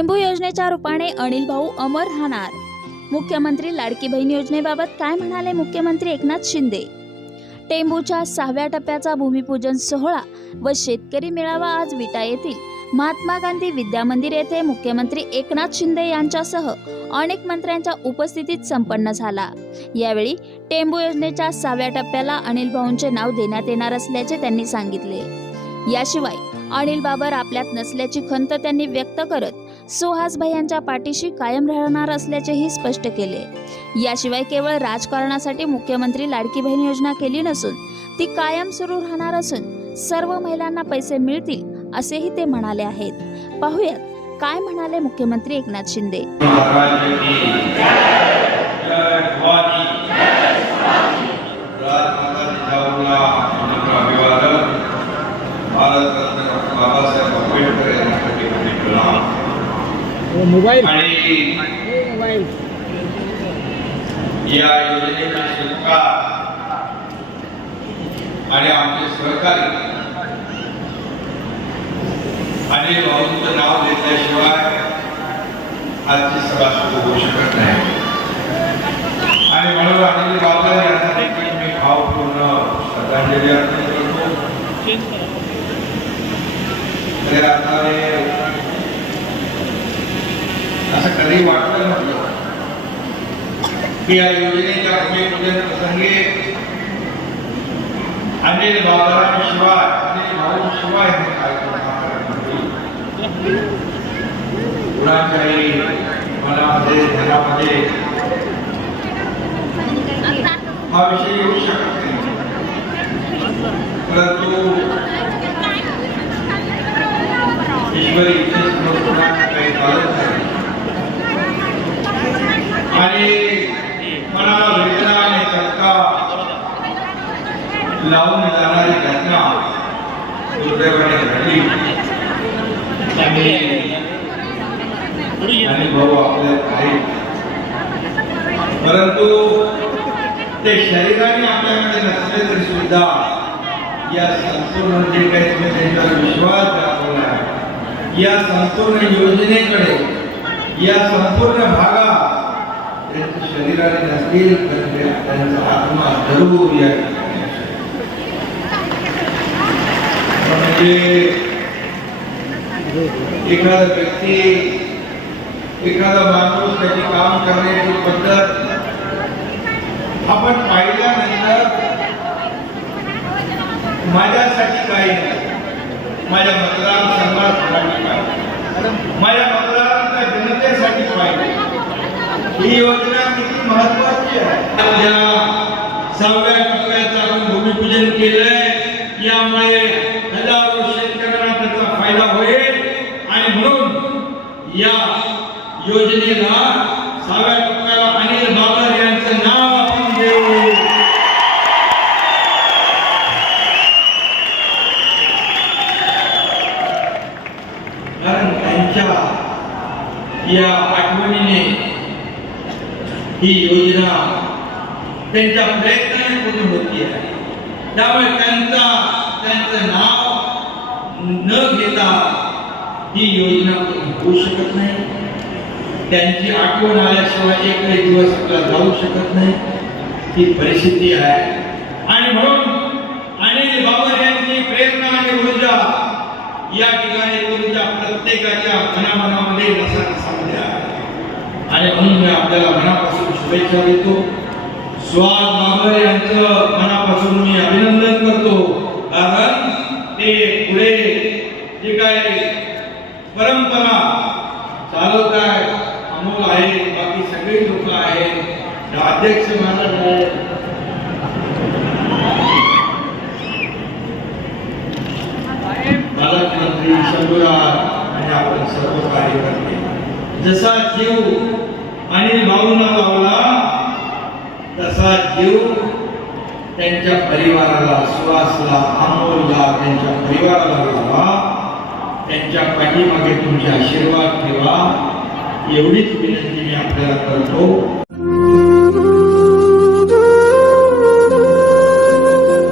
टेंबू योजनेच्या रूपाने अनिल भाऊ अमर राहणार. मुख्यमंत्री लाडकी बहीण योजनेबाबत काय म्हणाले मुख्यमंत्री एकनाथ शिंदे? टेंबूच्या सहाव्या टप्प्याचा भूमिपूजन सोहळा व शेतकरी मेळावा आज विटा येथील महात्मा गांधी विद्या मंदिर येथे मुख्यमंत्री एकनाथ शिंदे यांच्यासह अनेक मंत्र्यांच्या उपस्थितीत संपन्न झाला. यावेळी टेंबू योजनेच्या सहाव्या टप्प्याला अनिल भाऊंचे नाव देण्यात येणार असल्याचे त्यांनी सांगितले. याशिवाय अनिल बाबर आपल्यात नसल्याची खंत त्यांनी व्यक्त करत सुहासभाई यांच्या पाठीशी कायम राहणार असल्याचेही स्पष्ट केले. याशिवाय केवळ राजकारणासाठी मुख्यमंत्री लाडकी बहीण योजना केली नसून ती कायम सुरू राहणार असून सर्व महिलांना पैसे मिळतील असेही ते म्हणाले आहेत. पाहुयात काय म्हणाले मुख्यमंत्री एकनाथ शिंदे? मोबाईल. आणि या योजनेचे शिल्पकार आणि आमचे सहकारी अनिल भाऊंचं नाव घेतल्याशिवाय आजची सभा सुरू होऊ शकत नाही. असं वाटलं की या योजनेच्या भूमिपूजन प्रसंगी अनिल अनिल भाऊ शिवाय हे कार्यक्रम कुणाच्याही मनामध्ये हा विषय येऊ शकत नाही. परंतु ईश्वरी इच्छेसमोर कुणाचं काही चालत नाही आणि मनाला वेदना आणि धक्का लावून जाणारी घटना दुर्दैवाने घडली. आणि भाऊ आपल्यात आहे. परंतु ते शरीराने आपल्यामध्ये नसले तरी सुद्धा या संपूर्ण जे काही तुम्ही त्यांच्यावर विश्वास दाखवला या संपूर्ण योजनेकडे या संपूर्ण भागा त्यांच्या शरीराने नसतील तर त्यांचा आत्मा जरूर या ठिकाणी असेल. म्हणजे एखादा व्यक्ती एखादा माणूस त्याची काम करण्याची पद्धत आपण पाहिल्यानंतर माझ्यासाठी काही नाही. माझ्या मतदारसंघासाठी काय माझ्या मतदारांच्या जनतेसाठी पाहिजे ही योजना किती महत्वाची आहे? सहाव्या टप्प्यात आपण भूमिपूजन केलंय. यामुळे फायदा होईल आणि म्हणून या योजनेला सहाव्या टप्प्याला अनिल बाबर यांचं नाव आपण देऊ. कारण त्यांच्या या आठवणीने ही योजना त्यांच्या प्रयत्नाने पूर्ण होती आहे. त्यामुळे त्यांचा त्यांचं नाव न घेता ही योजना होऊ शकत नाही. त्यांची आठवण आल्याशिवाय एकही दिवस आपला जाऊ शकत नाही. ही परिस्थिती आहे. आणि म्हणून अनिल बाबर यांची प्रेरणा आणि ऊर्जा या ठिकाणी तुमच्या प्रत्येकाच्या मनामनामध्ये नसा नसामध्ये आहे. आणि म्हणून मी आपल्याला मनापासून शुभेच्छा देतो. स्वाद बाबर यांचं मनापासून मी अभिनंदन करतो कारण ते पुढे जे काय परंपरा चालवत आहे अमोल आहे बाकी सगळी लोक आहेत. अध्यक्ष महाराज आहेत पालकमंत्री शंभूराज आणि आपण सर्व कार्यकर्ते. जसा जीव अनिल भाऊंना लावला तसा जीव त्यांच्या परिवाराला सुवासला अमोलला त्यांच्या परिवाराला लावा. त्यांच्या पाठीमागे तुमचे आशीर्वाद ठेवा. एवढीच विनंती मी आपल्याला करतो.